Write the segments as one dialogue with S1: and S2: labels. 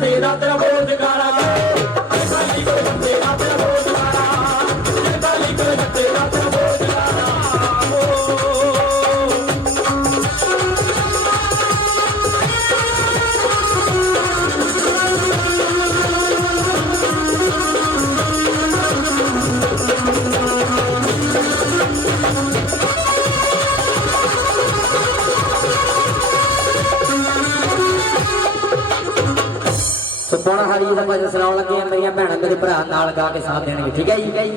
S1: ਤੇਰਾ ਤੇਰਾ ਬੋਲ ਜਗਾਰਾ। ਤੇਰਾ ਤੇਰਾ ਬੋਲ ਜਗਾਰਾ ਤੇਰਾ ਤੇਰਾ ਬੋਲ ਜਗਾਰਾ
S2: ਸੋ ਹਰੀ ਦਾ ਭਜਨ ਸੁਣਾਉਣ ਲੱਗੇ ਆ, ਮੇਰੀਆਂ ਭੈਣਾਂ ਮੇਰੇ ਭਰਾ ਨਾਲ ਗਾ ਕੇ ਸਾਥ ਦੇਣਗੇ, ਠੀਕ ਹੈ ਜੀ?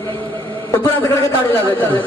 S2: ਉੱਪਰ ਹੱਥ ਕਰਕੇ ਤਾੜੀ ਲਾਵੇ ਚੱਲ